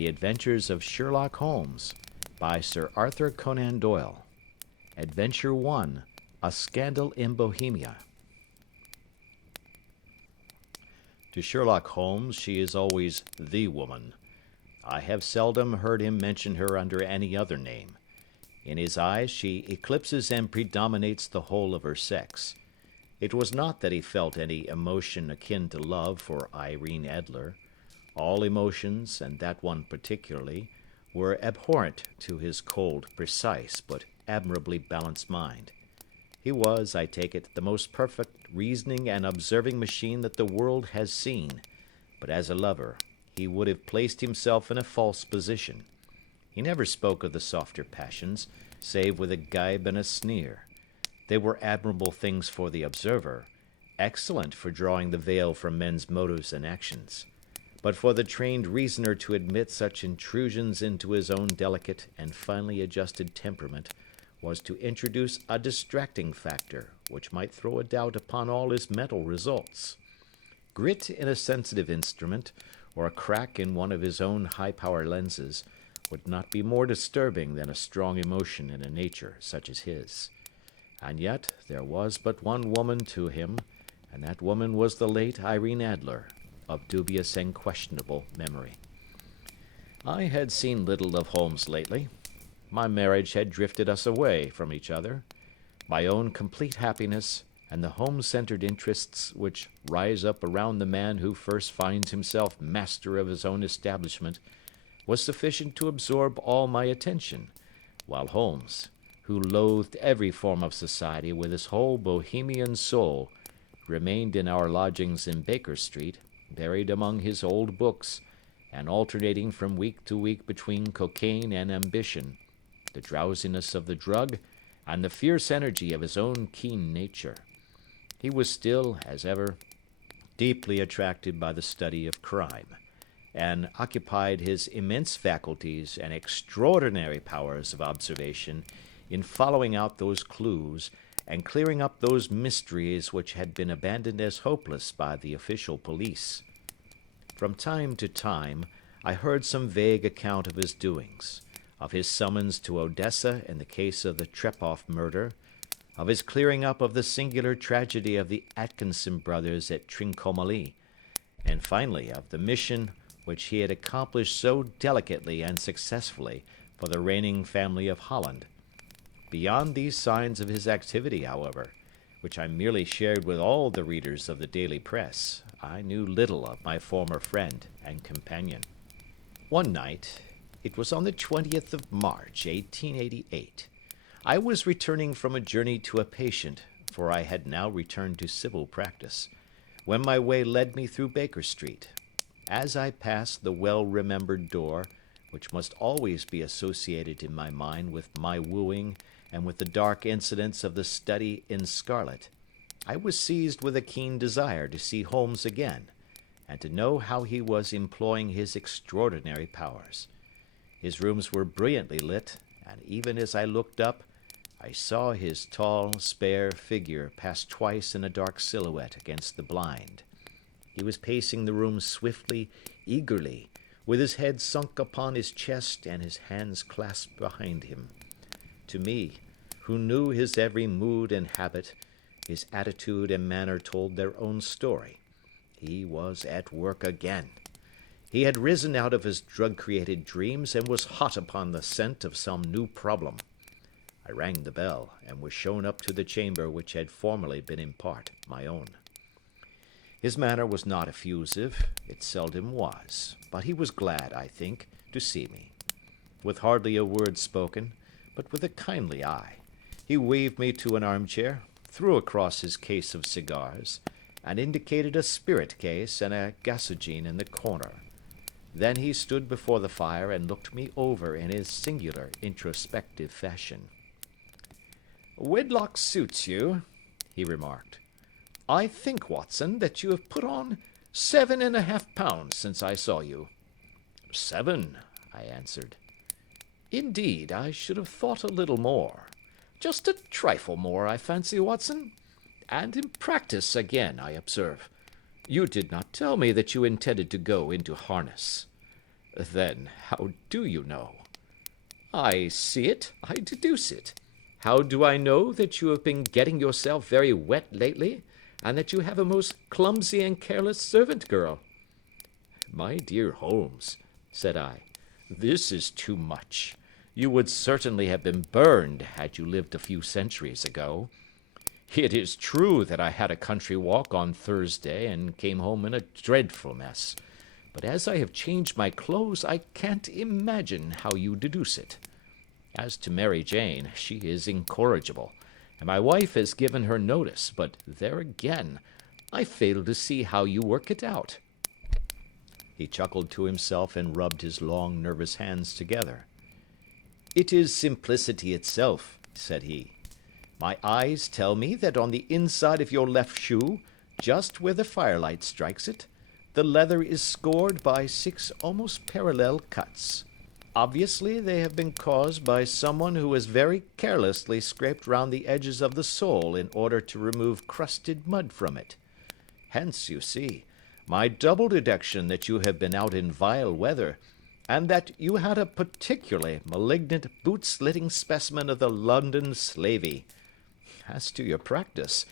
The Adventures of Sherlock Holmes by Sir Arthur Conan Doyle. Adventure 1, A Scandal in Bohemia. To Sherlock Holmes she is always the woman. I have seldom heard him mention her under any other name. In his eyes she eclipses and predominates the whole of her sex. It was not that he felt any emotion akin to love for Irene Adler. All emotions, and that one particularly, were abhorrent to his cold, precise, but admirably balanced mind. He was, I take it, the most perfect reasoning and observing machine that the world has seen, but as a lover he would have placed himself in a false position. He never spoke of the softer passions, save with a gibe and a sneer. They were admirable things for the observer, excellent for drawing the veil from men's motives and actions. But for the trained reasoner to admit such intrusions into his own delicate and finely adjusted temperament was to introduce a distracting factor which might throw a doubt upon all his mental results. Grit in a sensitive instrument, or a crack in one of his own high-power lenses, would not be more disturbing than a strong emotion in a nature such as his. And yet there was but one woman to him, and that woman was the late Irene Adler, of dubious and questionable memory. I had seen little of Holmes lately. My marriage had drifted us away from each other. My own complete happiness, and the home-centered interests which rise up around the man who first finds himself master of his own establishment, was sufficient to absorb all my attention, while Holmes, who loathed every form of society with his whole Bohemian soul, remained in our lodgings in Baker Street, buried among his old books, and alternating from week to week between cocaine and ambition, the drowsiness of the drug, and the fierce energy of his own keen nature. He was still, as ever, deeply attracted by the study of crime, and occupied his immense faculties and extraordinary powers of observation in following out those clues and clearing up those mysteries which had been abandoned as hopeless by the official police. From time to time I heard some vague account of his doings, of his summons to Odessa in the case of the Trepoff murder, of his clearing up of the singular tragedy of the Atkinson brothers at Trincomalee, and finally of the mission which he had accomplished so delicately and successfully for the reigning family of Holland. Beyond these signs of his activity, however, which I merely shared with all the readers of the daily press, I knew little of my former friend and companion. One night, it was on the 20th of March, 1888, I was returning from a journey to a patient, for I had now returned to civil practice, when my way led me through Baker Street. As I passed the well-remembered door, which must always be associated in my mind with my wooing and with the dark incidents of the study in scarlet, I was seized with a keen desire to see Holmes again, and to know how he was employing his extraordinary powers. His rooms were brilliantly lit, and even as I looked up, I saw his tall, spare figure pass twice in a dark silhouette against the blind. He was pacing the room swiftly, eagerly, with his head sunk upon his chest and his hands clasped behind him. To me, who knew his every mood and habit, his attitude and manner told their own story. He was at work again. He had risen out of his drug-created dreams and was hot upon the scent of some new problem. I rang the bell and was shown up to the chamber which had formerly been in part my own. His manner was not effusive, it seldom was, but he was glad, I think, to see me. With hardly a word spoken, but with a kindly eye, he waved me to an armchair, threw across his case of cigars, and indicated a spirit case and a gasogene in the corner. Then he stood before the fire and looked me over in his singular introspective fashion. "Wedlock suits you," he remarked. "I think, Watson, that you have put on 7.5 pounds since I saw you." "7," I answered. "Indeed, I should have thought a little more. Just a trifle more, I fancy, Watson. And in practice again, I observe. You did not tell me that you intended to go into harness." Then how do you know? I see it, I deduce it. How do I know that you have been getting yourself very wet lately, and that you have a most clumsy and careless servant girl? My dear Holmes, said I, this is too much. You would certainly have been burned had you lived a few centuries ago. It is true that I had a country walk on Thursday and came home in a dreadful mess. But as I have changed my clothes, I can't imagine how you deduce it. As to Mary Jane, she is incorrigible, and my wife has given her notice, but there again, I fail to see how you work it out. He chuckled to himself and rubbed his long, nervous hands together. It is simplicity itself, said he. My eyes tell me that on the inside of your left shoe, just where the firelight strikes it, the leather is scored by 6 almost parallel cuts. Obviously, they have been caused by someone who has very carelessly scraped round the edges of the sole in order to remove crusted mud from it. Hence, you see, my double deduction that you have been out in vile weather, and that you had a particularly malignant boot-slitting specimen of the London slavey. As to your practice,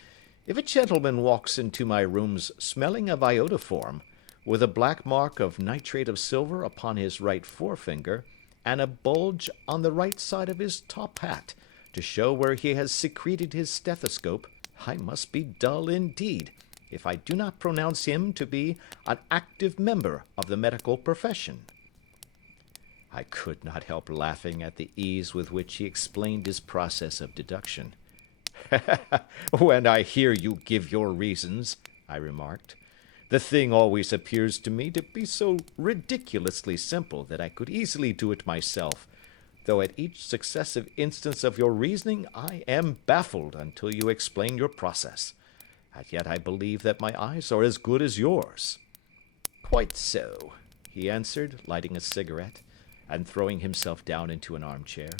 if a gentleman walks into my rooms smelling of iodoform, with a black mark of nitrate of silver upon his right forefinger, and a bulge on the right side of his top hat, to show where he has secreted his stethoscope, I must be dull indeed, if I do not pronounce him to be an active member of the medical profession. I could not help laughing at the ease with which he explained his process of deduction. When I hear you give your reasons, I remarked, the thing always appears to me to be so ridiculously simple that I could easily do it myself, though at each successive instance of your reasoning I am baffled until you explain your process. And yet I believe that my eyes are as good as yours. Quite so, he answered, lighting a cigarette, and throwing himself down into an armchair.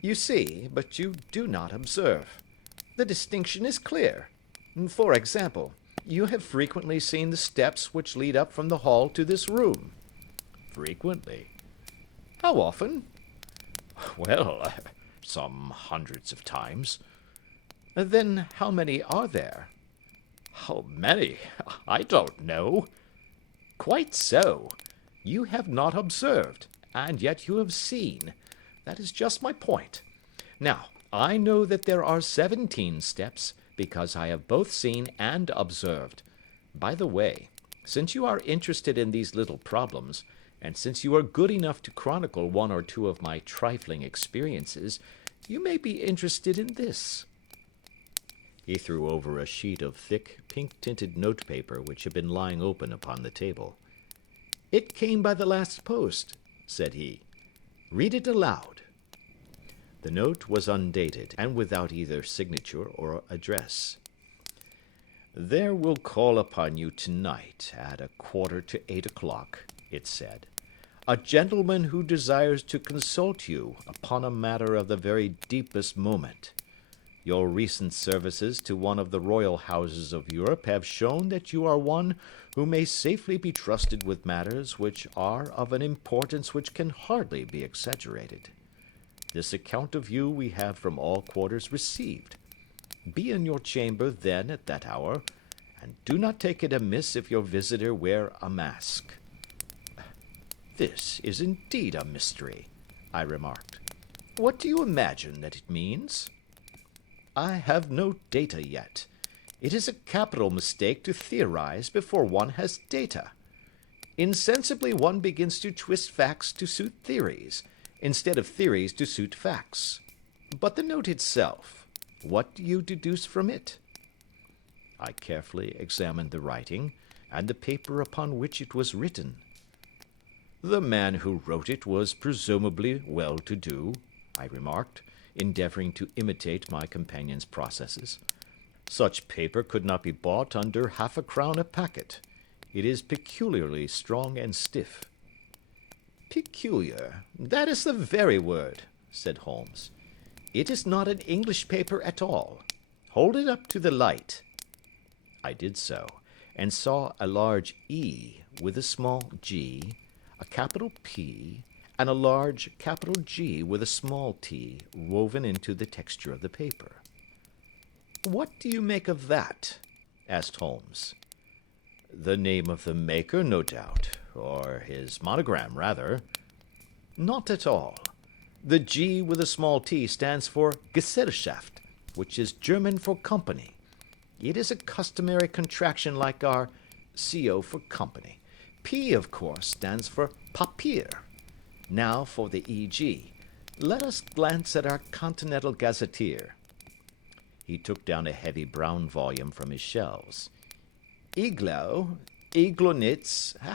You see, but you do not observe. The distinction is clear. For example, you have frequently seen the steps which lead up from the hall to this room. Frequently. How often? Well, some hundreds of times. Then how many are there? How many? I don't know. Quite so. You have not observed, and yet you have seen. That is just my point. Now, I know that there are 17 steps, because I have both seen and observed. By the way, since you are interested in these little problems, and since you are good enough to chronicle one or two of my trifling experiences, you may be interested in this. He threw over a sheet of thick, pink-tinted notepaper which had been lying open upon the table. It came by the last post, said he. Read it aloud. The note was undated, and without either signature or address. There will call upon you tonight at 7:45, it said, a gentleman who desires to consult you upon a matter of the very deepest moment. Your recent services to one of the royal houses of Europe have shown that you are one who may safely be trusted with matters which are of an importance which can hardly be exaggerated. This account of you we have from all quarters received. Be in your chamber then at that hour, and do not take it amiss if your visitor wear a mask. This is indeed a mystery, I remarked. What do you imagine that it means? I have no data yet. It is a capital mistake to theorize before one has data. Insensibly one begins to twist facts to suit theories, instead of theories to suit facts. But the note itself, what do you deduce from it? I carefully examined the writing, and the paper upon which it was written. The man who wrote it was presumably well-to-do, I remarked, endeavoring to imitate my companion's processes. Such paper could not be bought under 1/2 crown a packet. It is peculiarly strong and stiff. Peculiar, that is the very word, said Holmes. It is not an English paper at all. Hold it up to the light. I did so, and saw a large E with a small g, a capital P, and a large capital G with a small t woven into the texture of the paper. "What do you make of that?" asked Holmes. "The name of the maker, no doubt, or his monogram, rather." "Not at all. The G with a small t stands for Gesellschaft, which is German for company. It is a customary contraction like our CO for company. P, of course, stands for Papier. Now for the EG. Let us glance at our Continental Gazetteer." He took down a heavy brown volume from his shelves. Iglonitz,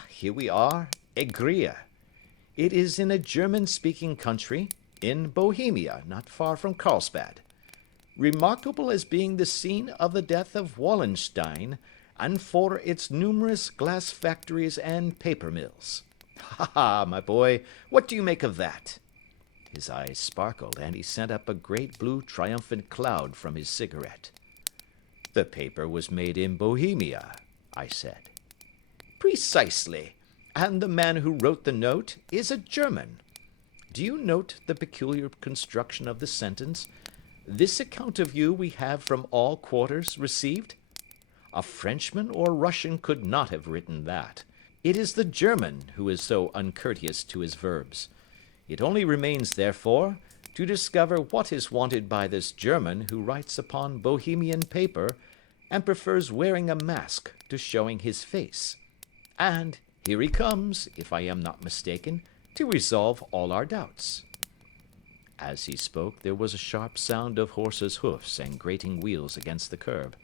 here we are, Egria. It is in a German-speaking country, in Bohemia, not far from Carlsbad. Remarkable as being the scene of the death of Wallenstein, and for its numerous glass factories and paper mills. Ha ha, my boy, what do you make of that? His eyes sparkled, and he sent up a great blue triumphant cloud from his cigarette. "The paper was made in Bohemia," I said. "Precisely, and the man who wrote the note is a German. Do you note the peculiar construction of the sentence? 'This account of you we have from all quarters received'? A Frenchman or Russian could not have written that. It is the German who is so uncourteous to his verbs. It only remains, therefore, to discover what is wanted by this German who writes upon Bohemian paper and prefers wearing a mask to showing his face. And here he comes, if I am not mistaken, to resolve all our doubts." As he spoke, there was a sharp sound of horses' hoofs and grating wheels against the curb,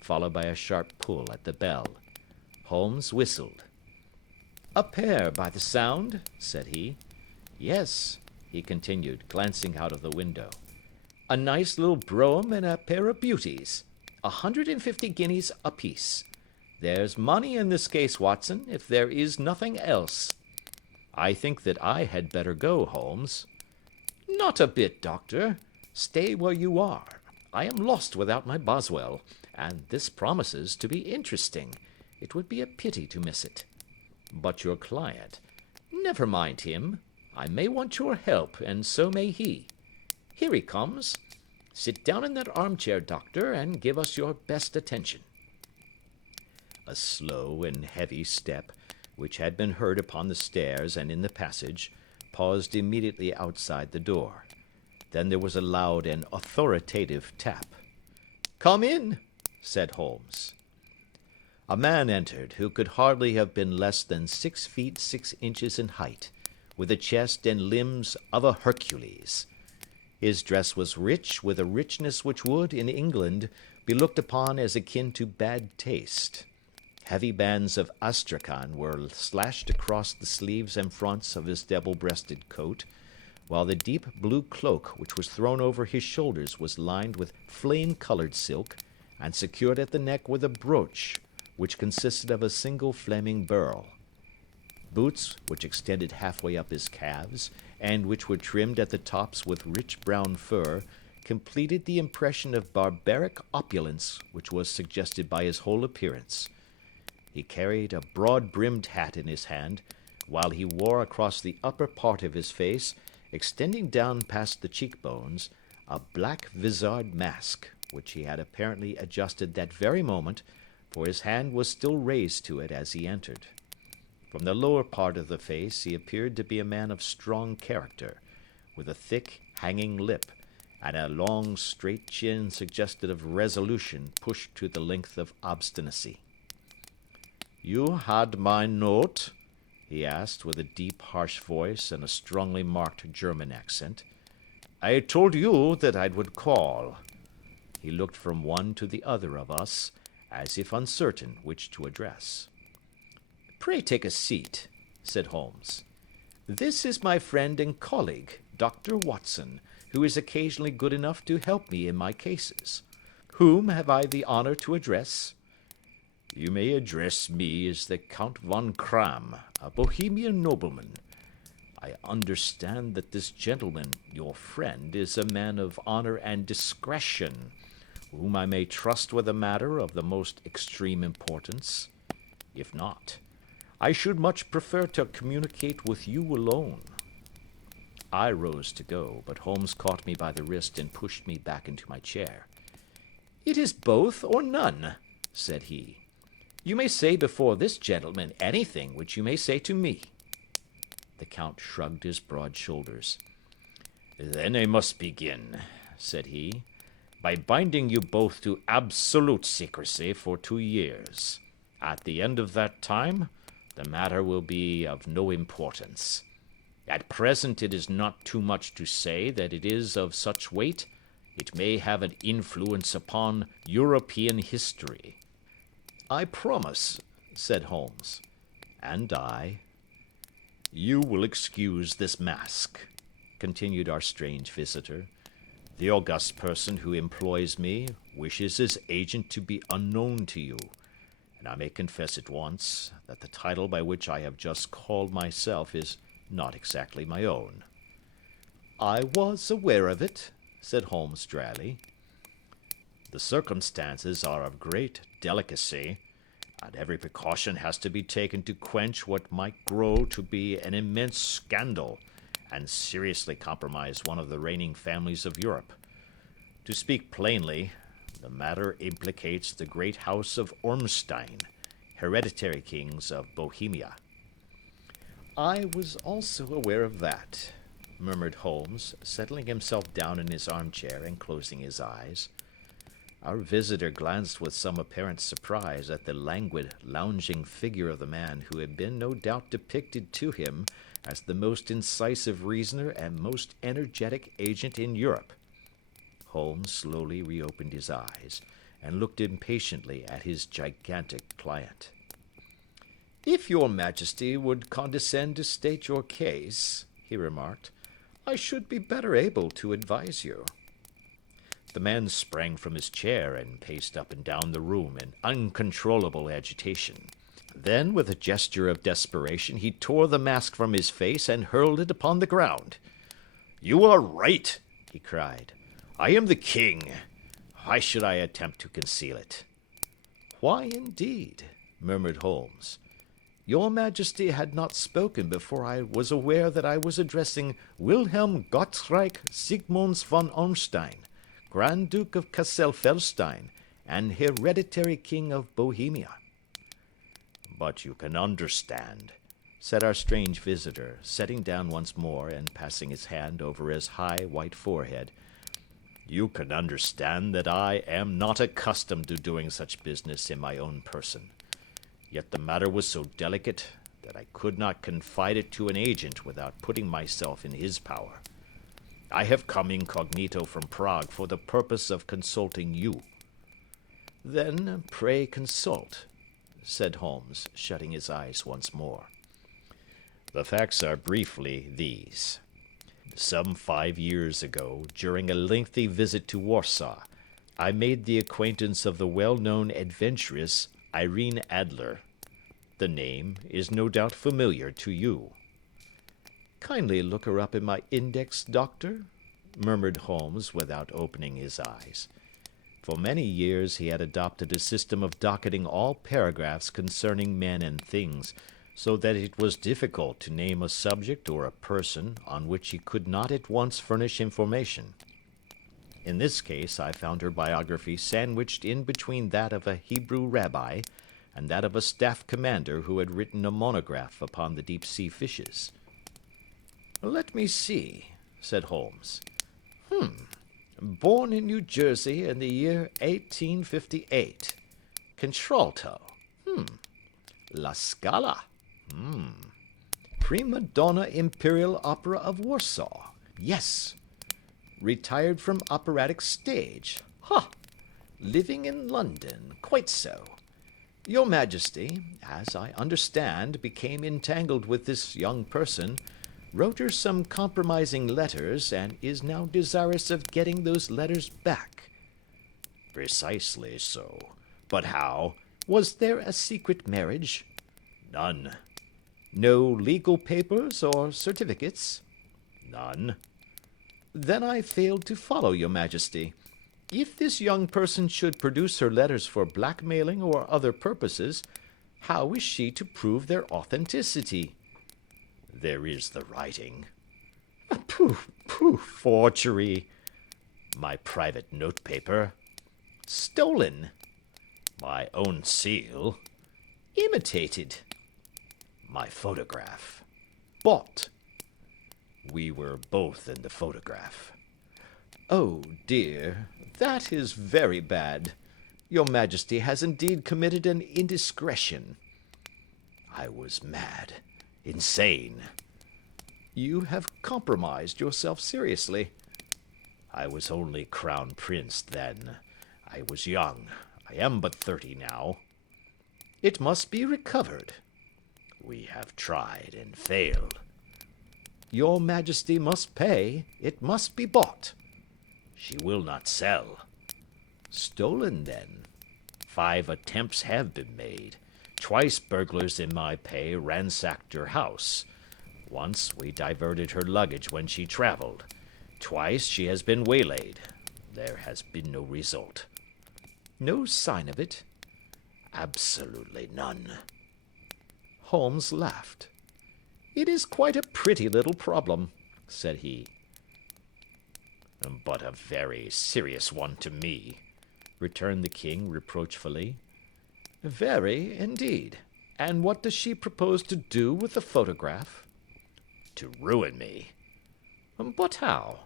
followed by a sharp pull at the bell. Holmes whistled. "A pair, by the sound," said he. "Yes," he continued, glancing out of the window. "A nice little brougham and a pair of beauties. 150 guineas apiece. There's money in this case, Watson, if there is nothing else." "I think that I had better go, Holmes." "Not a bit, Doctor. Stay where you are. I am lost without my Boswell, and this promises to be interesting. It would be a pity to miss it." "But your client—" "Never mind him. I may want your help, and so may he. Here he comes. Sit down in that armchair, Doctor, and give us your best attention." A slow and heavy step, which had been heard upon the stairs and in the passage, paused immediately outside the door. Then there was a loud and authoritative tap. "Come in," said Holmes. A man entered who could hardly have been less than 6 feet 6 inches in height, with a chest and limbs of a Hercules. His dress was rich, with a richness which would, in England, be looked upon as akin to bad taste. Heavy bands of astrakhan were slashed across the sleeves and fronts of his double-breasted coat, while the deep blue cloak which was thrown over his shoulders was lined with flame-colored silk, and secured at the neck with a brooch, which consisted of a single flaming beryl. Boots, which extended halfway up his calves, and which were trimmed at the tops with rich brown fur, completed the impression of barbaric opulence which was suggested by his whole appearance. He carried a broad-brimmed hat in his hand, while he wore across the upper part of his face, extending down past the cheekbones, a black vizard mask, which he had apparently adjusted that very moment, for his hand was still raised to it as he entered. From the lower part of the face he appeared to be a man of strong character, with a thick, hanging lip, and a long, straight chin suggestive of resolution pushed to the length of obstinacy. "You had my note?" he asked, with a deep, harsh voice and a strongly marked German accent. "I told you that I would call." He looked from one to the other of us, as if uncertain which to address. "Pray take a seat," said Holmes. "This is my friend and colleague, Dr. Watson, who is occasionally good enough to help me in my cases. Whom have I the honor to address?" "You may address me as the Count von Kramm, a Bohemian nobleman. I understand that this gentleman, your friend, is a man of honor and discretion, whom I may trust with a matter of the most extreme importance. If not, I should much prefer to communicate with you alone. I rose to go, but Holmes caught me by the wrist and pushed me back into my chair. "It is both or none," said he. "You may say before this gentleman anything which you may say to me." The Count shrugged his broad shoulders. "Then I must begin," said he, "by binding you both to absolute secrecy for 2 years. At the end of that time, the matter will be of no importance. At present it is not too much to say that it is of such weight it may have an influence upon European history." "I promise," said Holmes. "And I." "You will excuse this mask," continued our strange visitor. "The august person who employs me wishes his agent to be unknown to you, and I may confess at once that the title by which I have just called myself is not exactly my own." "I was aware of it," said Holmes dryly. "The circumstances are of great delicacy, and every precaution has to be taken to quench what might grow to be an immense scandal and seriously compromise one of the reigning families of Europe. To speak plainly, the matter implicates the great house of Ormstein, hereditary kings of Bohemia." "I was also aware of that," murmured Holmes, settling himself down in his armchair and closing his eyes. Our visitor glanced with some apparent surprise at the languid, lounging figure of the man who had been no doubt depicted to him as the most incisive reasoner and most energetic agent in Europe. Holmes slowly reopened his eyes and looked impatiently at his gigantic client. "If your Majesty would condescend to state your case," he remarked, "I should be better able to advise you." The man sprang from his chair and paced up and down the room in uncontrollable agitation. Then, with a gesture of desperation, he tore the mask from his face and hurled it upon the ground. "You are right," he cried. "I am the king. Why should I attempt to conceal it?" "Why, indeed?" murmured Holmes. "Your Majesty had not spoken before I was aware that I was addressing Wilhelm Gottschalk Sigmunds von Ormstein, Grand Duke of Cassel-Felstein, and hereditary King of Bohemia." "But you can understand," said our strange visitor, sitting down once more and passing his hand over his high white forehead, "you can understand that I am not accustomed to doing such business in my own person. Yet the matter was so delicate that I could not confide it to an agent without putting myself in his power. I have come incognito from Prague for the purpose of consulting you." "Then pray consult," said Holmes, shutting his eyes once more. "The facts are briefly these. Some 5 years ago, during a lengthy visit to Warsaw, I made the acquaintance of the well-known adventuress Irene Adler. The name is no doubt familiar to you." "Kindly look her up in my index, Doctor," murmured Holmes without opening his eyes. For many years he had adopted a system of docketing all paragraphs concerning men and things, so that it was difficult to name a subject or a person on which he could not at once furnish information. In this case I found her biography sandwiched in between that of a Hebrew rabbi and that of a staff commander who had written a monograph upon the deep-sea fishes. "Let me see," said Holmes. Born in New Jersey in the year 1858. Contralto. La Scala. Prima donna Imperial Opera of Warsaw. Yes. Retired from operatic stage. Ha! Living in London. Quite so. Your Majesty, as I understand, became entangled with this young person, wrote her some compromising letters, and is now desirous of getting those letters back." "Precisely so. But how? Was there a secret marriage?" "None." "No legal papers or certificates?" "None." "Then I failed to follow, your Majesty. If this young person should produce her letters for blackmailing or other purposes, How is she to prove their authenticity? There is the writing. Pooh, pooh, forgery. My private notepaper. Stolen. My own seal. Imitated. My photograph. Bought. We were both in the photograph. Oh dear, that is very bad. Your Majesty has indeed committed an indiscretion. I was mad, insane. You have compromised yourself seriously. I was only crown prince then. I was young. I am but 30 now. It must be recovered. We have tried and failed. Your Majesty must pay. It must be bought. She will not sell. Stolen, then. 5 attempts have been made. Twice burglars in my pay ransacked her house. Once we diverted her luggage when she traveled. Twice she has been waylaid. There has been no result. No sign of it? Absolutely none. Holmes laughed. It is quite a pretty little problem, said he. But a very serious one to me, returned the king reproachfully. Very, indeed. And what does she propose to do with the photograph? To ruin me. But how?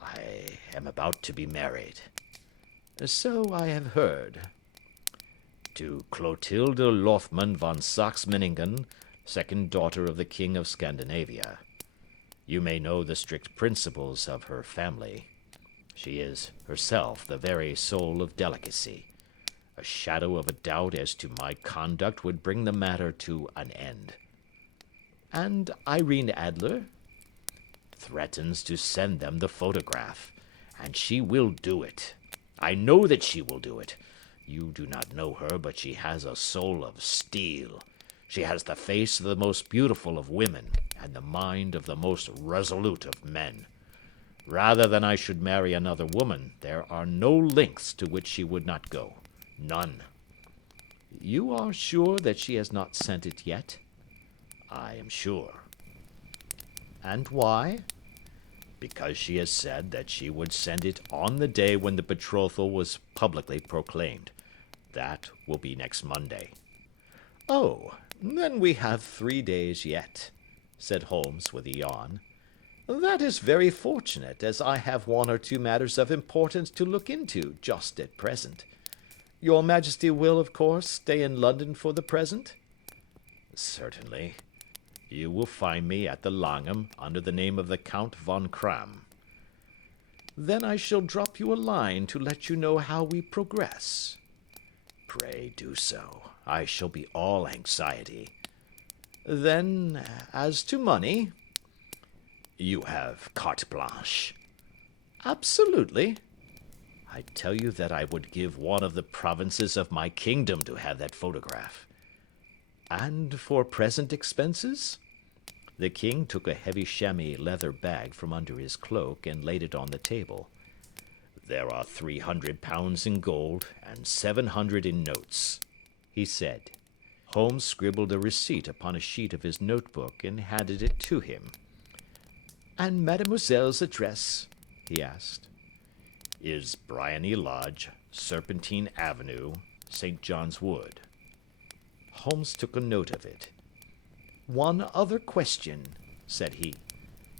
I am about to be married. So I have heard. To Clotilde Lothman von Saxe-Meiningen, second daughter of the King of Scandinavia. You may know the strict principles of her family. She is herself the very soul of delicacy. A shadow of a doubt as to my conduct would bring the matter to an end. And Irene Adler? Threatens to send them the photograph, and she will do it. I know that she will do it. You do not know her, but she has a soul of steel. She has the face of the most beautiful of women, and the mind of the most resolute of men. Rather than I should marry another woman, there are no lengths to which she would not go. None. You are sure that she has not sent it yet? I am sure. And why? Because she has said that she would send it on the day when the betrothal was publicly proclaimed. That will be next Monday. Oh, then we have 3 days yet, said Holmes with a yawn. That is very fortunate, as I have 1 or 2 matters of importance to look into just at present. Your Majesty will, of course, stay in London for the present? Certainly. You will find me at the Langham under the name of the Count von Kram. Then I shall drop you a line to let you know how we progress. Pray do so. I shall be all anxiety. Then, as to money? You have carte blanche. Absolutely. I tell you that I would give one of the provinces of my kingdom to have that photograph. And for present expenses? The king took a heavy chamois leather bag from under his cloak and laid it on the table. There are 300 pounds in gold and 700 in notes, he said. Holmes scribbled a receipt upon a sheet of his notebook and handed it to him. And mademoiselle's address? He asked. Is Bryony Lodge, Serpentine Avenue, St. John's Wood. Holmes took a note of it. One other question, said he.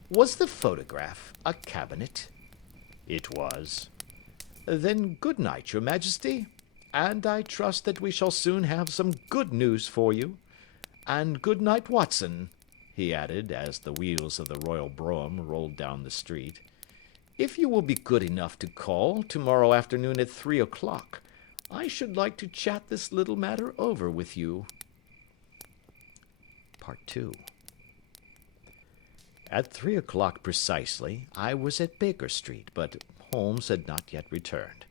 Was the photograph a cabinet? It was. Then good night, Your Majesty, and I trust that we shall soon have some good news for you. And good night, Watson, he added, as the wheels of the royal brougham rolled down the street. If you will be good enough to call tomorrow afternoon at 3 o'clock, I should like to chat this little matter over with you. Part 2. At 3 o'clock precisely, I was at Baker Street, but Holmes had not yet returned.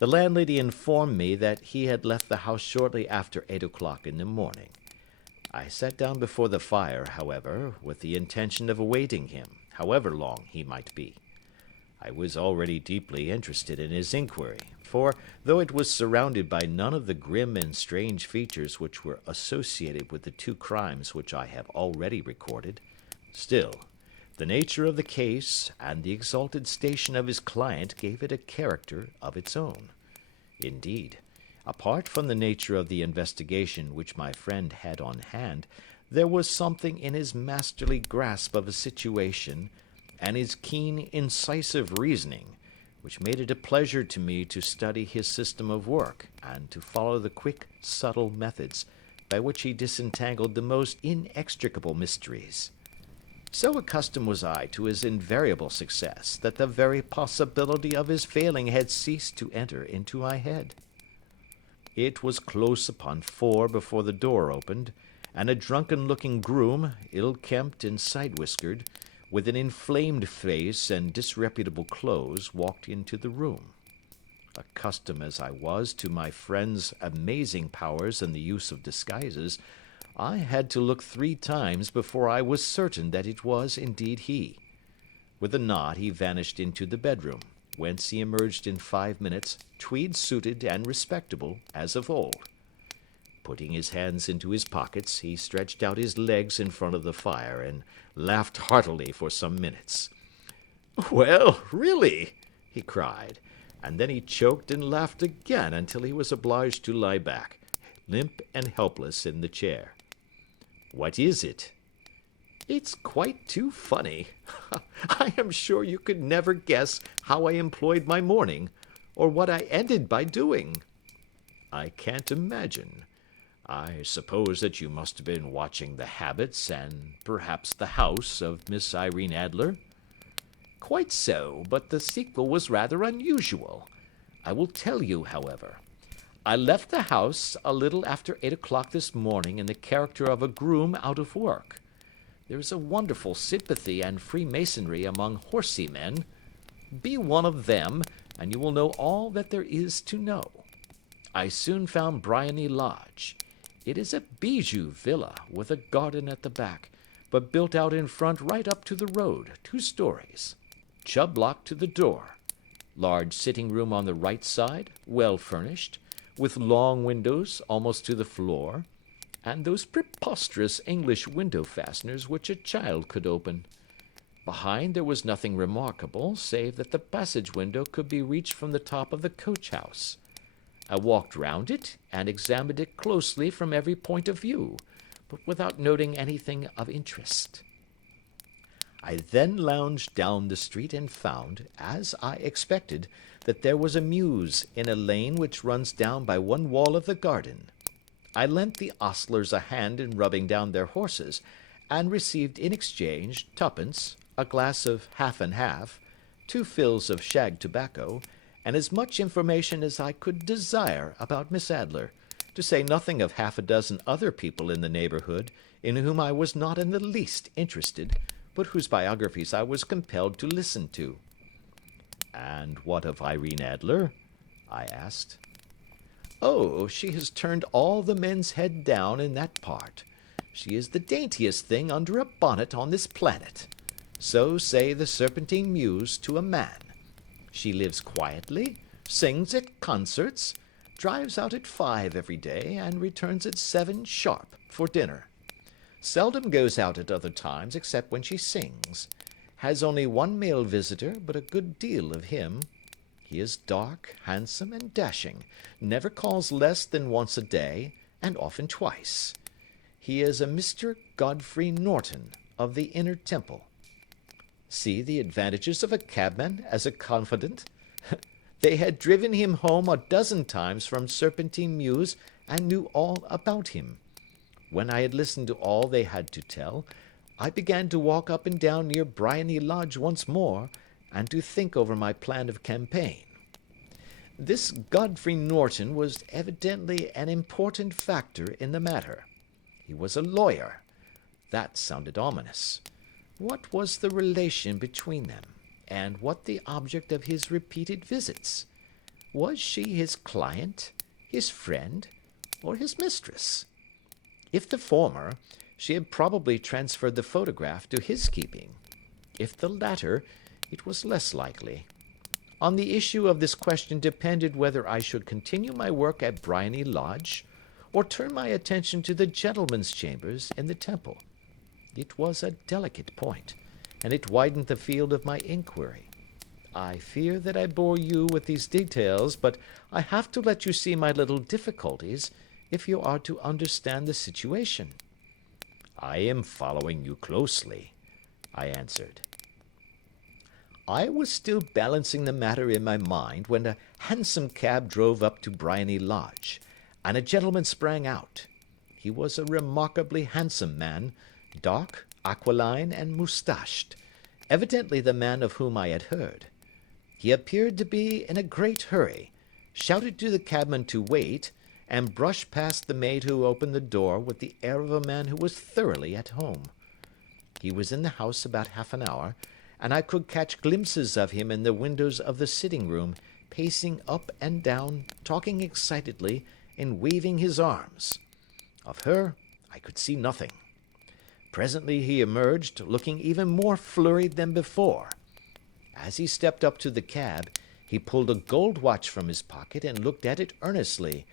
The landlady informed me that he had left the house shortly after 8 o'clock in the morning. I sat down before the fire, however, with the intention of awaiting him, however long he might be. I was already deeply interested in his inquiry, for though it was surrounded by none of the grim and strange features which were associated with the two crimes which I have already recorded, still, the nature of the case and the exalted station of his client gave it a character of its own. Indeed, apart from the nature of the investigation which my friend had on hand, there was something in his masterly grasp of a situation and his keen, incisive reasoning which made it a pleasure to me to study his system of work and to follow the quick, subtle methods by which he disentangled the most inextricable mysteries. So accustomed was I to his invariable success that the very possibility of his failing had ceased to enter into my head. It was close upon 4 before the door opened, and a drunken-looking groom, ill-kempt and side-whiskered, with an inflamed face and disreputable clothes, walked into the room. Accustomed as I was to my friend's amazing powers in the use of disguises, I had to look 3 times before I was certain that it was indeed he. With a nod he vanished into the bedroom, whence he emerged in 5 minutes, tweed-suited and respectable as of old. Putting his hands into his pockets, he stretched out his legs in front of the fire and laughed heartily for some minutes. "Well, really," he cried, and then he choked and laughed again until he was obliged to lie back, limp and helpless, in the chair. "What is it?" "It's quite too funny. I am sure you could never guess how I employed my morning, or what I ended by doing." "I can't imagine. I suppose that you must have been watching the habits and perhaps the house of Miss Irene Adler?" "Quite so, but the sequel was rather unusual. I will tell you, however. I left the house a little after 8 o'clock this morning in the character of a groom out of work. There is a wonderful sympathy and freemasonry among horsey men. Be one of them, and you will know all that there is to know. I soon found Briony Lodge. It is a bijou villa with a garden at the back, but built out in front right up to the road, 2 stories. Chubb lock to the door. Large sitting room on the right side, well furnished, with long windows almost to the floor, and those preposterous English window fasteners which a child could open. Behind there was nothing remarkable, save that the passage window could be reached from the top of the coach-house. I walked round it, and examined it closely from every point of view, but without noting anything of interest. I then lounged down the street and found, as I expected, that there was a mews in a lane which runs down by one wall of the garden. I lent the ostlers a hand in rubbing down their horses, and received in exchange 2d, a glass of half and half, 2 fills of shag tobacco, and as much information as I could desire about Miss Adler, to say nothing of half a dozen other people in the neighbourhood, in whom I was not in the least interested, but whose biographies I was compelled to listen to. "And what of Irene Adler?" I asked. "Oh, she has turned all the men's head down in that part. She is the daintiest thing under a bonnet on this planet. So say the Serpentine Mews to a man. She lives quietly, sings at concerts, drives out at 5 every day, and returns at 7 sharp for dinner. Seldom goes out at other times except when she sings. Has only 1 male visitor, but a good deal of him. He is dark, handsome, and dashing, never calls less than once a day, and often twice. He is a Mr. Godfrey Norton, of the Inner Temple. See the advantages of a cabman as a confidant. They had driven him home a dozen times from Serpentine Mews, and knew all about him. When I had listened to all they had to tell, I began to walk up and down near Briony Lodge once more, and to think over my plan of campaign. This Godfrey Norton was evidently an important factor in the matter. He was a lawyer. That sounded ominous. What was the relation between them, and what the object of his repeated visits? Was she his client, his friend, or his mistress? If the former, she had probably transferred the photograph to his keeping. If the latter, it was less likely, On the issue of this question depended whether I should continue my work at Briony Lodge, or turn my attention to the gentlemen's chambers in the temple. It was a delicate point, and it widened the field of my inquiry. I fear that I bore you with these details, but I have to let you see my little difficulties if you are to understand the situation. I am following you closely, I answered. I was still balancing the matter in my mind when a hansom cab drove up to Briony Lodge, and a gentleman sprang out. He was a remarkably handsome man, dark, aquiline, and moustached, evidently the man of whom I had heard. He appeared to be in a great hurry, shouted to the cabman to wait, and brushed past the maid who opened the door with the air of a man who was thoroughly at home. He was in the house about half an hour, and I could catch glimpses of him in the windows of the sitting-room, pacing up and down, talking excitedly, and waving his arms. Of her I could see nothing. Presently he emerged, looking even more flurried than before. As he stepped up to the cab, he pulled a gold watch from his pocket and looked at it earnestly.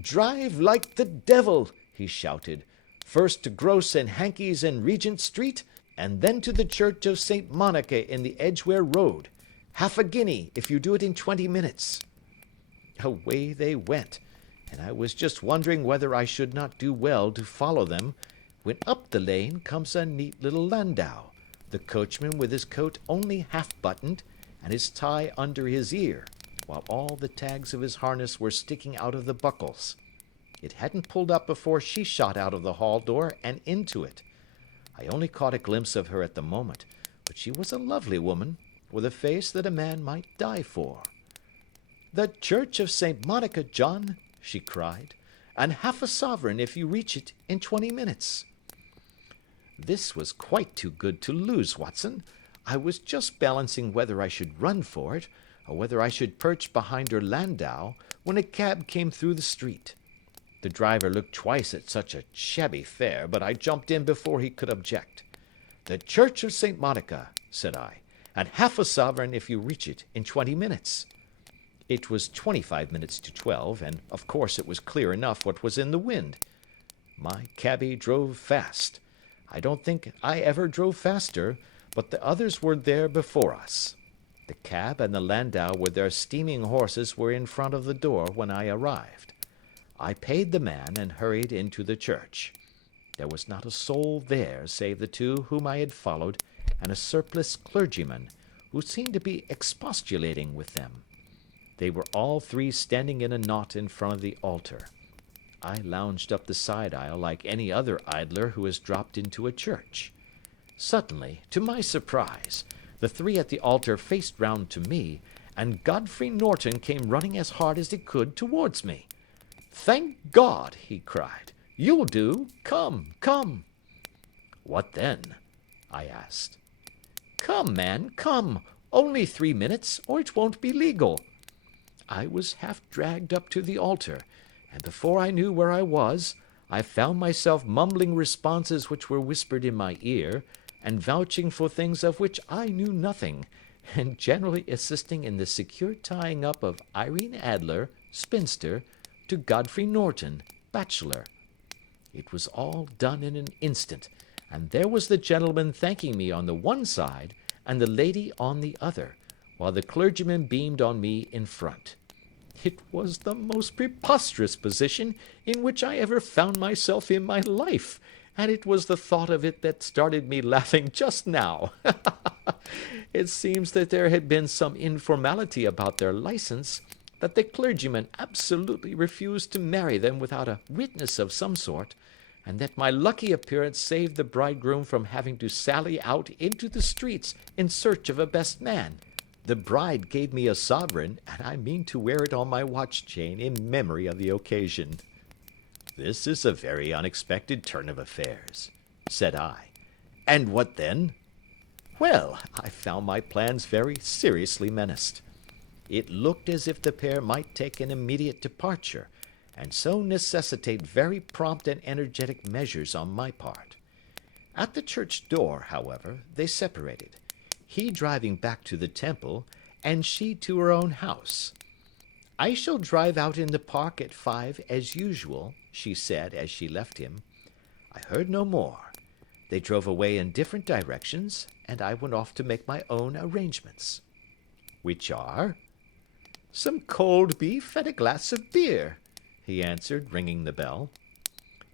"Drive like the devil!" he shouted. "First to Gross and Hankey's in Regent Street, and then to the Church of St. Monica in the Edgware Road. Half a guinea if you do it in 20 minutes. Away they went, and I was just wondering whether I should not do well to follow them, when up the lane comes a neat little landau, the coachman with his coat only half buttoned, and his tie under his ear, while all the tags of his harness were sticking out of the buckles. It hadn't pulled up before she shot out of the hall door and into it. I only caught a glimpse of her at the moment, but she was a lovely woman, with a face that a man might die for. "The Church of St. Monica, John," she cried, "and half a sovereign if you reach it in 20 minutes. This was quite too good to lose, Watson. I was just balancing whether I should run for it, or whether I should perch behind her landau, when a cab came through the street. The driver looked twice at such a shabby fare, but I jumped in before he could object. "The Church of St. Monica," said I, "and half a sovereign if you reach it in 20 minutes. It was 25 minutes to 12, and of course it was clear enough what was in the wind. My cabby drove fast. I don't think I ever drove faster, but the others were there before us. The cab and the landau with their steaming horses were in front of the door when I arrived. I paid the man and hurried into the church. There was not a soul there save the two whom I had followed and a surpliced clergyman, who seemed to be expostulating with them. They were all three standing in a knot in front of the altar. I lounged up the side aisle like any other idler who has dropped into a church. Suddenly, to my surprise, the three at the altar faced round to me, and Godfrey Norton came running as hard as he could towards me. "Thank God!" he cried. "You'll do. Come, come." "What then?" I asked. "Come, man, come. Only 3 minutes, or it won't be legal." I was half dragged up to the altar, and before I knew where I was, I found myself mumbling responses which were whispered in my ear, and vouching for things of which I knew nothing, and generally assisting in the secure tying up of Irene Adler, spinster, to Godfrey Norton, bachelor. It was all done in an instant, and there was the gentleman thanking me on the one side, and the lady on the other, while the clergyman beamed on me in front. It was the most preposterous position in which I ever found myself in my life, and it was the thought of it that started me laughing just now. It seems that there had been some informality about their license, that the clergyman absolutely refused to marry them without a witness of some sort, and that my lucky appearance saved the bridegroom from having to sally out into the streets in search of a best man. The bride gave me a sovereign, and I mean to wear it on my watch chain in memory of the occasion. "This is a very unexpected turn of affairs," said I. "And what then?" "Well, I found my plans very seriously menaced. It looked as if the pair might take an immediate departure, and so necessitate very prompt and energetic measures on my part. At the church door, however, they separated, he driving back to the temple, and she to her own house. I shall drive out in the park at 5 as usual, she said as she left him. I heard no more. They drove away in different directions, and I went off to make my own arrangements. Which are? Some cold beef and a glass of beer, he answered, ringing the bell.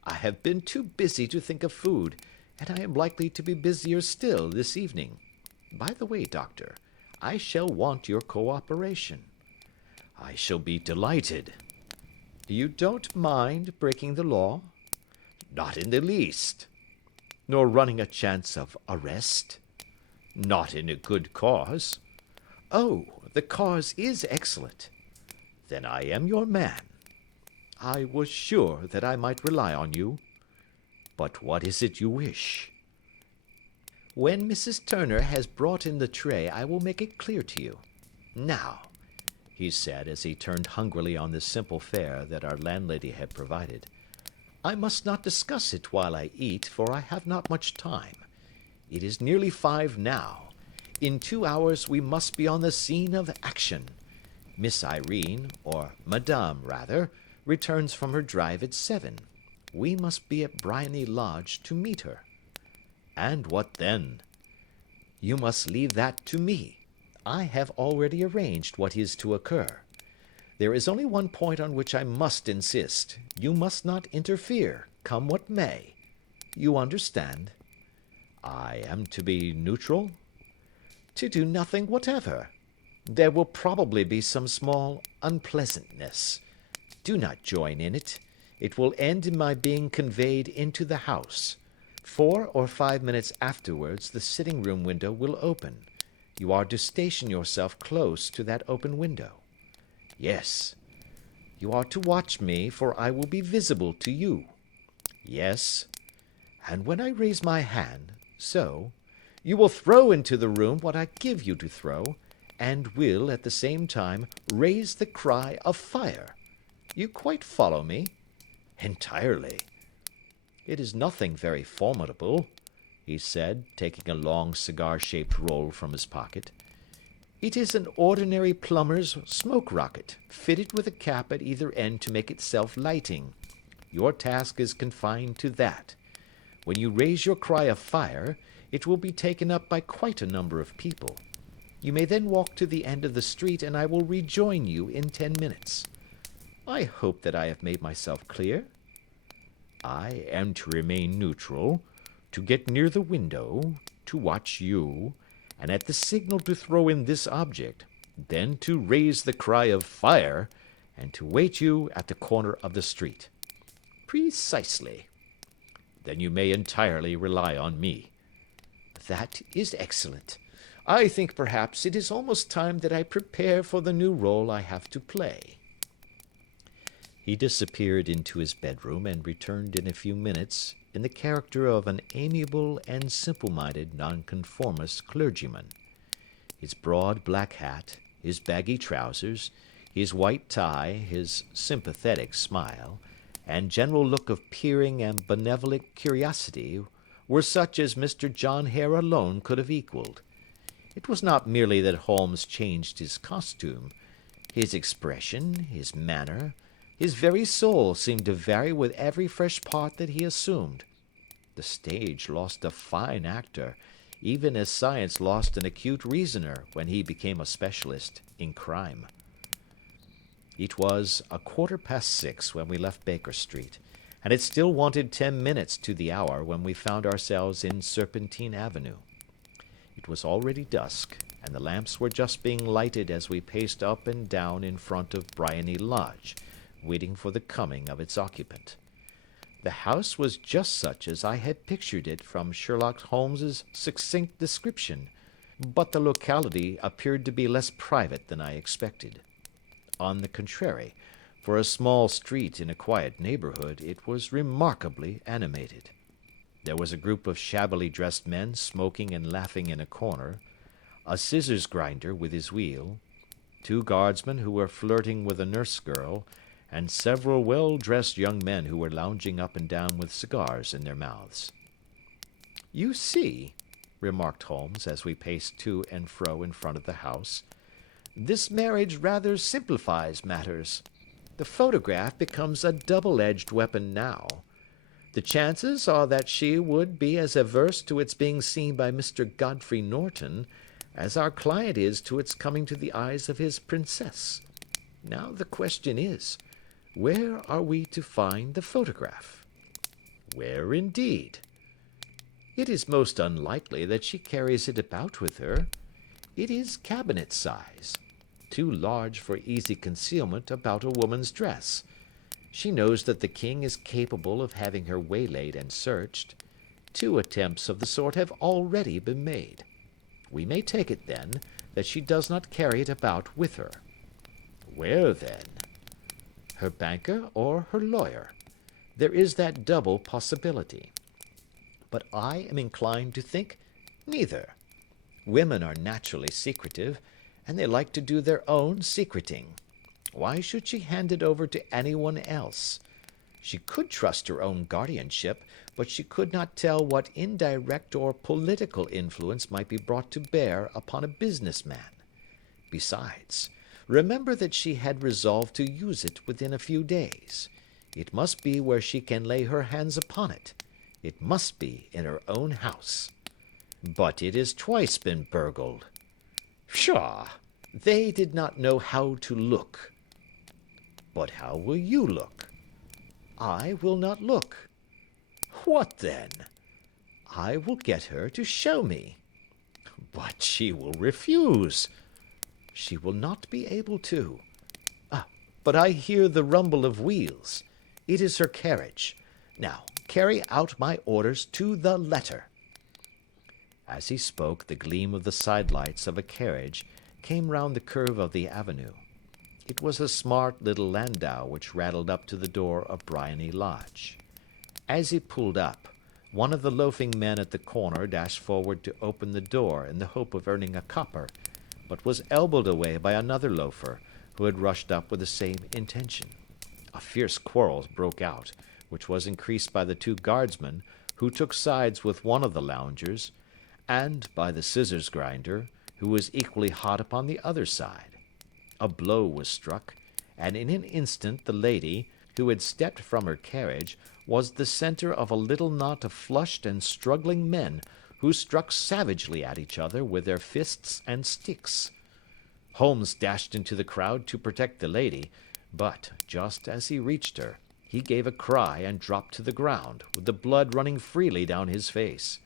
I have been too busy to think of food, and I am likely to be busier still this evening. By the way, Doctor, I shall want your cooperation. I shall be delighted. You don't mind breaking the law? Not in the least. Nor running a chance of arrest? Not in a good cause. Oh, the cause is excellent. Then I am your man. I was sure that I might rely on you. But what is it you wish? When Mrs. Turner has brought in the tray, I will make it clear to you. Now, he said as he turned hungrily on the simple fare that our landlady had provided, I must not discuss it while I eat, for I have not much time. It is nearly 5 now. In 2 hours we must be on the scene of action. Miss Irene, or Madame rather, returns from her drive at 7. We must be at Briony Lodge to meet her. And what then? You must leave that to me. I have already arranged what is to occur. There is only one point on which I must insist. You must not interfere, come what may. You understand? I am to be neutral? To do nothing whatever. There will probably be some small unpleasantness. Do not join in it. It will end in my being conveyed into the house. 4 or 5 minutes afterwards the sitting-room window will open. You are to station yourself close to that open window. Yes. You are to watch me, for I will be visible to you. Yes. And when I raise my hand, so, you will throw into the room what I give you to throw, and will, at the same time, raise the cry of fire. You quite follow me? Entirely. It is nothing very formidable, he said, taking a long cigar-shaped roll from his pocket. It is an ordinary plumber's smoke rocket, fitted with a cap at either end to make it self-lighting. Your task is confined to that. When you raise your cry of fire, it will be taken up by quite a number of people. You may then walk to the end of the street, and I will rejoin you in 10 minutes. I hope that I have made myself clear. I am to remain neutral, to get near the window, to watch you, and at the signal to throw in this object, then to raise the cry of fire, and to wait you at the corner of the street. Precisely. Then you may entirely rely on me. That is excellent. I think perhaps it is almost time that I prepare for the new role I have to play. He disappeared into his bedroom and returned in a few minutes in the character of an amiable and simple-minded nonconformist clergyman. His broad black hat, his baggy trousers, his white tie, his sympathetic smile, and general look of peering and benevolent curiosity were such as Mr. John Hare alone could have equalled. It was not merely that Holmes changed his costume. His expression, his manner, his very soul seemed to vary with every fresh part that he assumed. The stage lost a fine actor, even as science lost an acute reasoner when he became a specialist in crime. It was 6:15 when we left Baker Street, and it still wanted 10 minutes to the hour when we found ourselves in Serpentine Avenue. It was already dusk, and the lamps were just being lighted as we paced up and down in front of Briony Lodge, waiting for the coming of its occupant. The house was just such as I had pictured it from Sherlock Holmes's succinct description, but the locality appeared to be less private than I expected. On the contrary, for a small street in a quiet neighborhood, it was remarkably animated. There was a group of shabbily dressed men smoking and laughing in a corner, a scissors grinder with his wheel, 2 guardsmen who were flirting with a nurse girl, and several well-dressed young men who were lounging up and down with cigars in their mouths. "You see," remarked Holmes, as we paced to and fro in front of the house, This marriage rather simplifies matters. The photograph becomes a double-edged weapon now. The chances are that she would be as averse to its being seen by Mr. Godfrey Norton as our client is to its coming to the eyes of his princess. Now the question is, where are we to find the photograph? Where indeed? It is most unlikely that she carries it about with her. It is cabinet size, too large for easy concealment about a woman's dress. She knows that the king is capable of having her waylaid and searched. 2 attempts of the sort have already been made. We may take it, then, that she does not carry it about with her. Where, then? Her banker or her lawyer? There is that double possibility. But I am inclined to think neither. Women are naturally secretive, and they like to do their own secreting. Why should she hand it over to anyone else? She could trust her own guardianship, but she could not tell what indirect or political influence might be brought to bear upon a businessman. Besides, remember that she had resolved to use it within a few days. It must be where she can lay her hands upon it. It must be in her own house. But it has twice been burgled. Pshaw! They did not know how to look. But how will you look? I will not look. What then? I will get her to show me. But she will refuse. She will not be able to. But I hear the rumble of wheels. It is her carriage. Now, carry out my orders to the letter. As he spoke, the gleam of the sidelights of a carriage came round the curve of the avenue. It was a smart little landau which rattled up to the door of Briony Lodge. As he pulled up, one of the loafing men at the corner dashed forward to open the door in the hope of earning a copper, but was elbowed away by another loafer, who had rushed up with the same intention. A fierce quarrel broke out, which was increased by the 2 guardsmen, who took sides with one of the loungers, and by the scissors grinder, who was equally hot upon the other side. A blow was struck, and in an instant the lady, who had stepped from her carriage, was the centre of a little knot of flushed and struggling men, who struck savagely at each other with their fists and sticks. Holmes dashed into the crowd to protect the lady, but, just as he reached her, he gave a cry and dropped to the ground, with the blood running freely down his face.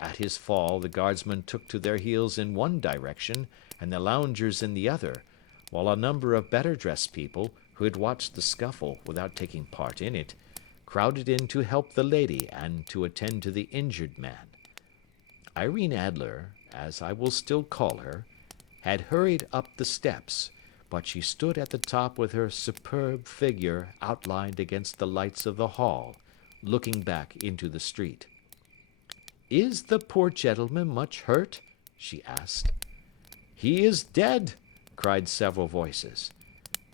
At his fall, the guardsmen took to their heels in one direction, and the loungers in the other, while a number of better-dressed people, who had watched the scuffle without taking part in it, crowded in to help the lady and to attend to the injured man. Irene Adler, as I will still call her, had hurried up the steps, but she stood at the top with her superb figure outlined against the lights of the hall, looking back into the street. "Is the poor gentleman much hurt?" she asked. "He is dead," cried several voices.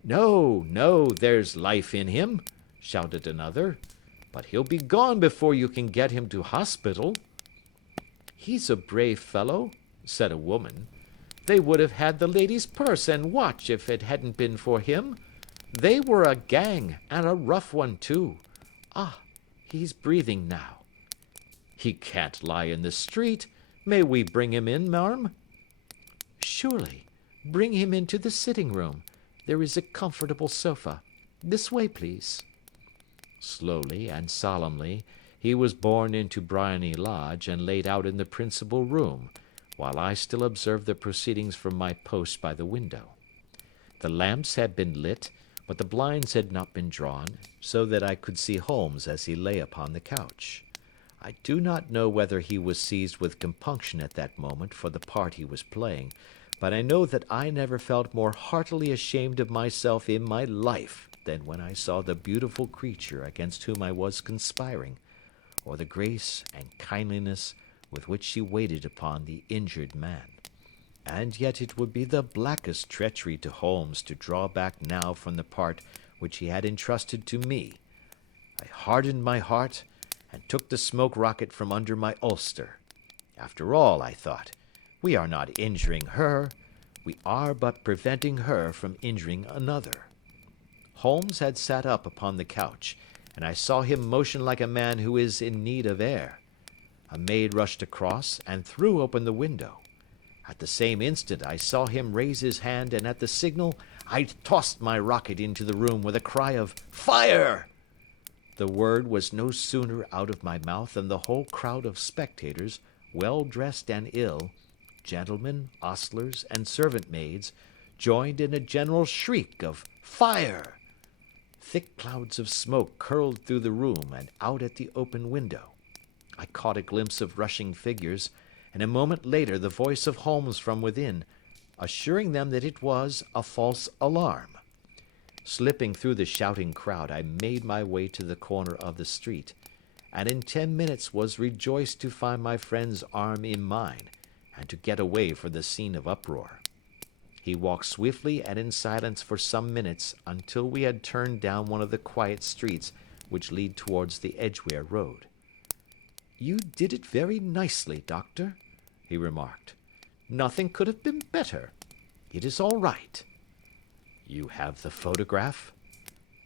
"No, no, there's life in him," shouted another. "But he'll be gone before you can get him to hospital." "He's a brave fellow," said a woman. "They would have had the lady's purse and watch if it hadn't been for him. They were a gang, and a rough one too. Ah, he's breathing now." "He can't lie in the street. May we bring him in, marm?" "Surely. Bring him into the sitting-room. There is a comfortable sofa. This way, please." Slowly and solemnly he was borne into Briony Lodge and laid out in the principal room, while I still observed the proceedings from my post by the window. The lamps had been lit, but the blinds had not been drawn, so that I could see Holmes as he lay upon the couch. I do not know whether he was seized with compunction at that moment for the part he was playing, but I know that I never felt more heartily ashamed of myself in my life than when I saw the beautiful creature against whom I was conspiring, or the grace and kindliness with which she waited upon the injured man. And yet it would be the blackest treachery to Holmes to draw back now from the part which he had entrusted to me. I hardened my heart, and took the smoke rocket from under my ulster. After all, I thought, we are not injuring her. we are but preventing her from injuring another." Holmes had sat up upon the couch, and I saw him motion like a man who is in need of air. A maid rushed across and threw open the window. At the same instant I saw him raise his hand, and at the signal I tossed my rocket into the room with a cry of "Fire!" The word was no sooner out of my mouth than the whole crowd of spectators, well dressed and ill, gentlemen, ostlers, and servant maids, joined in a general shriek of "Fire!" Thick clouds of smoke curled through the room and out at the open window. I caught a glimpse of rushing figures, and a moment later the voice of Holmes from within, assuring them that it was a false alarm. Slipping through the shouting crowd, I made my way to the corner of the street, and in 10 minutes was rejoiced to find my friend's arm in mine, and to get away from the scene of uproar. He walked swiftly and in silence for some minutes until we had turned down one of the quiet streets which lead towards the Edgware Road. "You did it very nicely, Doctor," he remarked. "Nothing could have been better. It is all right." "You have the photograph?"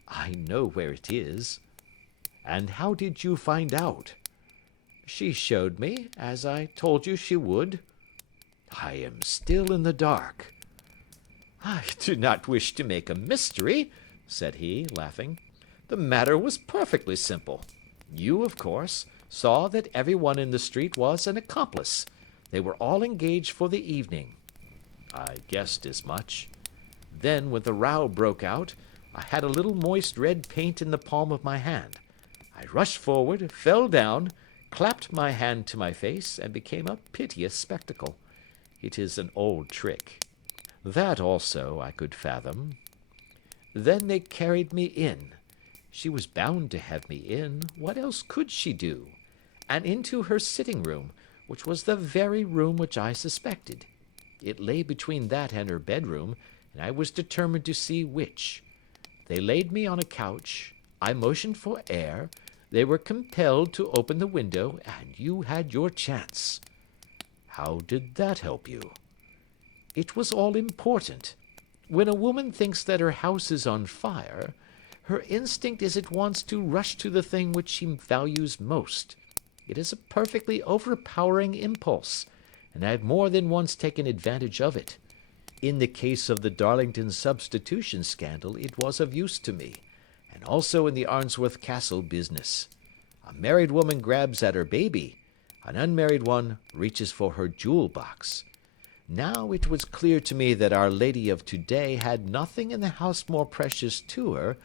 "I know where it is." "And how did you find out?" "She showed me, as I told you she would." "I am still in the dark." "I do not wish to make a mystery," said he, laughing. "The matter was perfectly simple. You, of course, saw that everyone in the street was an accomplice. They were all engaged for the evening." "I guessed as much." "Then, when the row broke out, I had a little moist red paint in the palm of my hand. I rushed forward, fell down, clapped my hand to my face, and became a piteous spectacle. It is an old trick. That also I could fathom. Then they carried me in. She was bound to have me in. What else could she do? And into her sitting room, which was the very room which I suspected. It lay between that and her bedroom, and I was determined to see which. They laid me on a couch. I motioned for air. They were compelled to open the window, and you had your chance." "How did that help you?" "It was all important. When a woman thinks that her house is on fire, her instinct is at once to rush to the thing which she values most. It is a perfectly overpowering impulse, and I have more than once taken advantage of it. In the case of the Darlington substitution scandal it was of use to me, and also in the Arnsworth Castle business. A married woman grabs at her baby, an unmarried one reaches for her jewel box. Now it was clear to me that Our Lady of today had nothing in the house more precious to her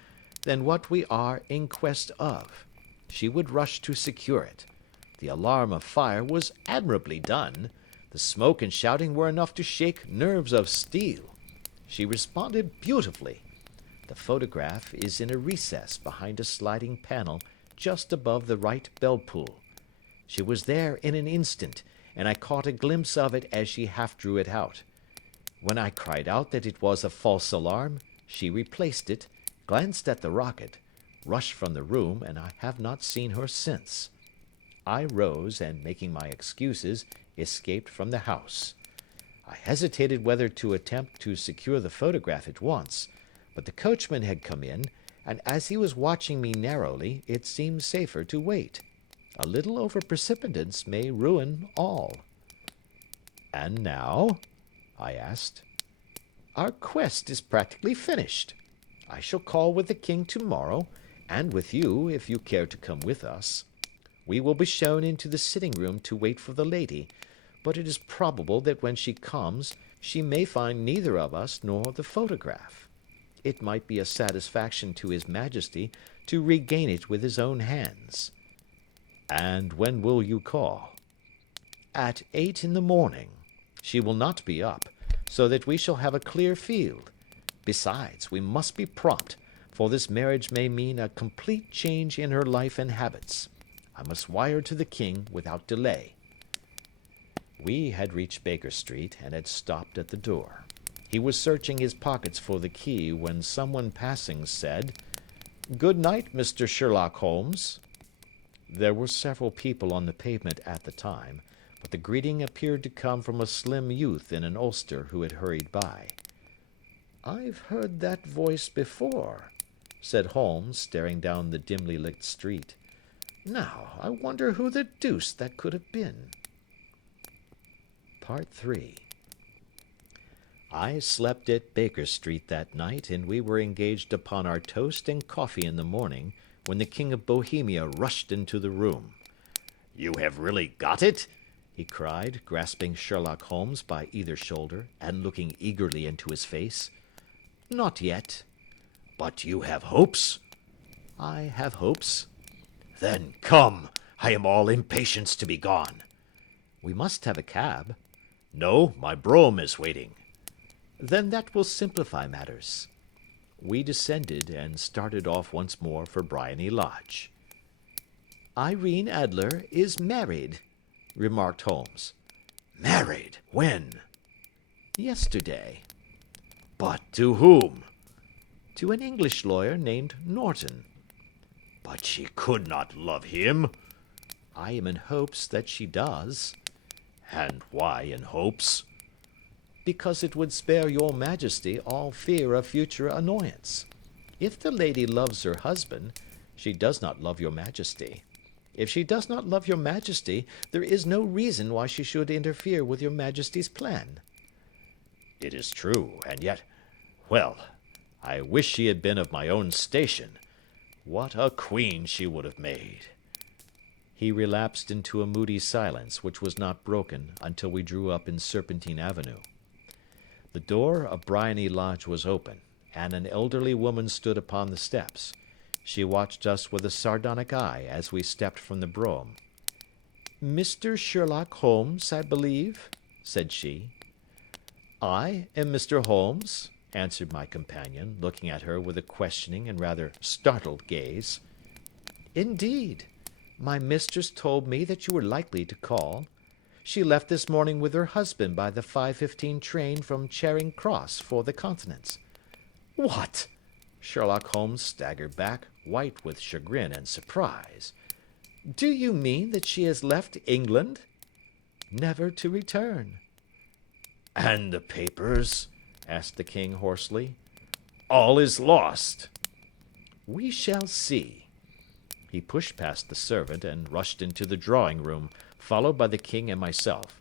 than what we are in quest of. She would rush to secure it. The alarm of fire was admirably done. The smoke and shouting were enough to shake nerves of steel. She responded beautifully. The photograph is in a recess behind a sliding panel just above the right bell pull. She was there in an instant, and I caught a glimpse of it as she half drew it out. When I cried out that it was a false alarm, she replaced it, glanced at the rocket, rushed from the room, and I have not seen her since. I rose, and making my excuses, escaped from the house. I hesitated whether to attempt to secure the photograph at once, but the coachman had come in, and as he was watching me narrowly, it seemed safer to wait. A little over-precipitance may ruin all. "And now?" I asked. "Our quest is practically finished. I shall call with the king tomorrow, and with you, if you care to come with us. We will be shown into the sitting-room to wait for the lady, but it is probable that when she comes, she may find neither of us nor the photograph. It might be a satisfaction to his Majesty to regain it with his own hands." "And when will you call?" "At 8 in the morning. She will not be up, so that we shall have a clear field. Besides, we must be prompt, for this marriage may mean a complete change in her life and habits. I must wire to the king without delay." We had reached Baker Street, and had stopped at the door. He was searching his pockets for the key when someone passing said, "Good night, Mr. Sherlock Holmes." There were several people on the pavement at the time, but the greeting appeared to come from a slim youth in an ulster who had hurried by. "I've heard that voice before," said Holmes, staring down the dimly lit street. "Now, I wonder who the deuce that could have been." Part 3. I slept at Baker Street that night, and we were engaged upon our toast and coffee in the morning when the King of Bohemia rushed into the room. "You have really got it?" he cried, grasping Sherlock Holmes by either shoulder and looking eagerly into his face. "Not yet." "But you have hopes?" "I have hopes." "Then come. I am all impatience to be gone." "We must have a cab." "No, my brougham is waiting." "Then that will simplify matters." We descended and started off once more for Briony Lodge. "Irene Adler is married," remarked Holmes. "Married? When?" "Yesterday." "But to whom?" "To an English lawyer named Norton." "But she could not love him." "I am in hopes that she does." "And why in hopes?" "Because it would spare your majesty all fear of future annoyance. If the lady loves her husband, she does not love your majesty. If she does not love your majesty, there is no reason why she should interfere with your majesty's plan." "It is true, and yet, well, I wish she had been of my own station. What a queen she would have made!" He relapsed into a moody silence, which was not broken until we drew up in Serpentine Avenue. The door of Briony Lodge was open, and an elderly woman stood upon the steps. She watched us with a sardonic eye as we stepped from the brougham. "Mr. Sherlock Holmes, I believe?" said she. "I am Mr. Holmes," answered my companion, looking at her with a questioning and rather startled gaze. "Indeed. My mistress told me that you were likely to call. She left this morning with her husband by the 5:15 train from Charing Cross for the Continent." "What!" Sherlock Holmes staggered back, white with chagrin and surprise. "Do you mean that she has left England?" "Never to return." "And the papers?" asked the king hoarsely. "All is lost." "We shall see." He pushed past the servant and rushed into the drawing-room, followed by the king and myself.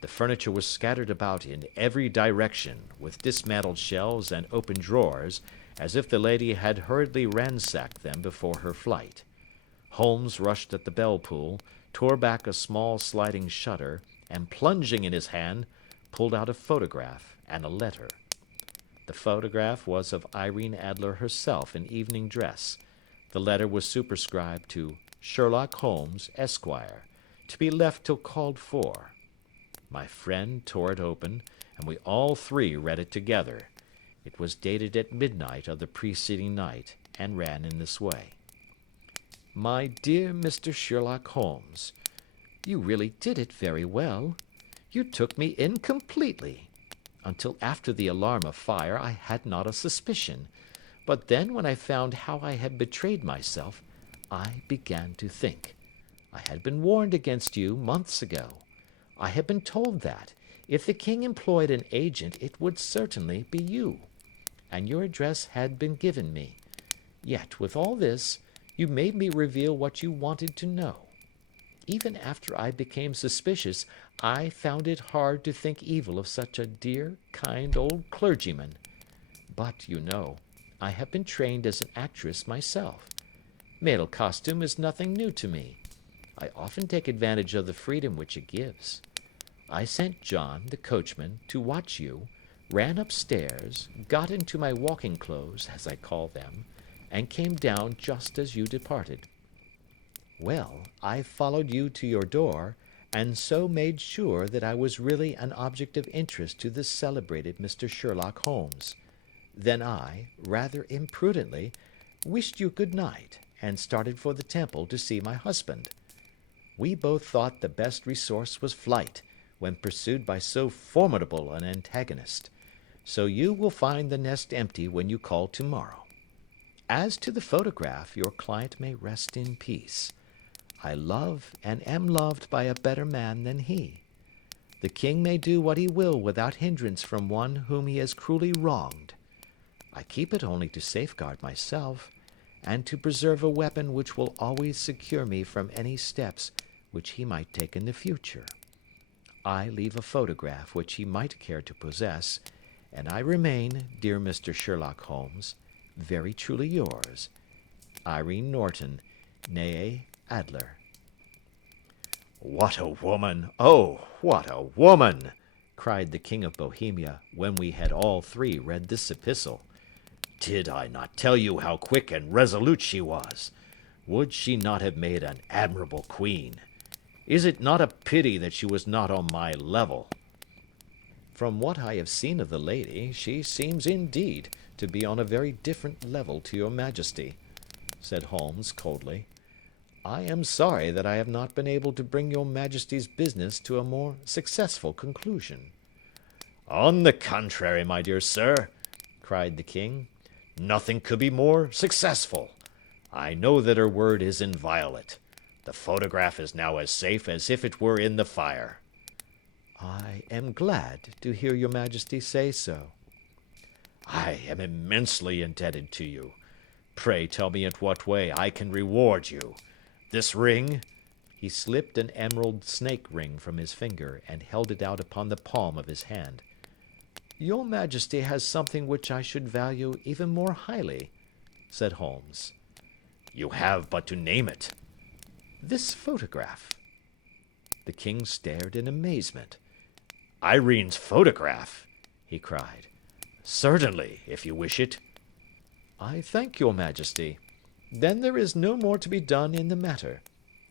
The furniture was scattered about in every direction, with dismantled shelves and open drawers, as if the lady had hurriedly ransacked them before her flight. Holmes rushed at the bell-pull, tore back a small sliding shutter, and plunging in his hand, pulled out a photograph and a letter. The photograph was of Irene Adler herself in evening dress. The letter was superscribed to Sherlock Holmes, Esquire, to be left till called for. My friend tore it open, and we all three read it together. It was dated at midnight of the preceding night, and ran in this way. "My dear Mr. Sherlock Holmes, you really did it very well. You took me in completely. Until after the alarm of fire I had not a suspicion, but then when I found how I had betrayed myself, I began to think. I had been warned against you months ago. I had been told that, if the king employed an agent, it would certainly be you. And your address had been given me. Yet, with all this, you made me reveal what you wanted to know. Even after I became suspicious, I found it hard to think evil of such a dear, kind old clergyman. But, you know, I have been trained as an actress myself. Male costume is nothing new to me. I often take advantage of the freedom which it gives. I sent John, the coachman, to watch you, ran upstairs, got into my walking clothes, as I call them, and came down just as you departed. Well, I followed you to your door, and so made sure that I was really an object of interest to the celebrated Mr. Sherlock Holmes. Then I, rather imprudently, wished you good night, and started for the Temple to see my husband. We both thought the best resource was flight, when pursued by so formidable an antagonist. So you will find the nest empty when you call tomorrow. As to the photograph, your client may rest in peace. I love and am loved by a better man than he. The king may do what he will without hindrance from one whom he has cruelly wronged. I keep it only to safeguard myself, and to preserve a weapon which will always secure me from any steps which he might take in the future. I leave a photograph which he might care to possess, and I remain, dear Mr. Sherlock Holmes, very truly yours, Irene Norton, née Adler. What a woman! Oh, what a woman! Cried the King of Bohemia, when we had all three read this epistle. Did I not tell you how quick and resolute she was? Would she not have made an admirable queen? Is it not a pity that she was not on my level? From what I have seen of the lady, she seems indeed to be on a very different level to your majesty, said Holmes coldly. I am sorry that I have not been able to bring your majesty's business to a more successful conclusion. On the contrary, my dear sir, cried the king, nothing could be more successful. I know that her word is inviolate. The photograph is now as safe as if it were in the fire. I am glad to hear your majesty say so. I am immensely indebted to you. Pray tell me in what way I can reward you. This ring? He slipped an emerald snake ring from his finger and held it out upon the palm of his hand. Your majesty has something which I should value even more highly, said Holmes. You have but to name it. This photograph. The king stared in amazement. Irene's photograph? He cried. Certainly, if you wish it. I thank your majesty. Then there is no more to be done in the matter.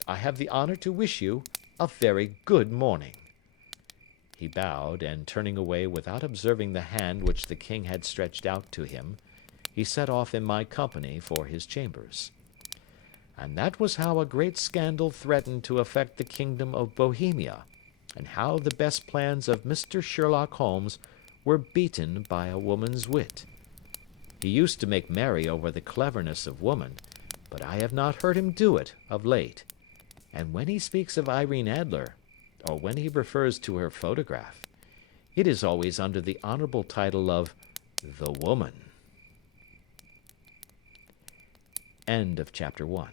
I have the honor to wish you a very good morning. He bowed, and turning away without observing the hand which the king had stretched out to him, he set off in my company for his chambers. And that was how a great scandal threatened to affect the kingdom of Bohemia, and how the best plans of Mr. Sherlock Holmes were beaten by a woman's wit. He used to make merry over the cleverness of woman, but I have not heard him do it of late. And when he speaks of Irene Adler, or when he refers to her photograph, it is always under the honorable title of the woman. End of chapter 1.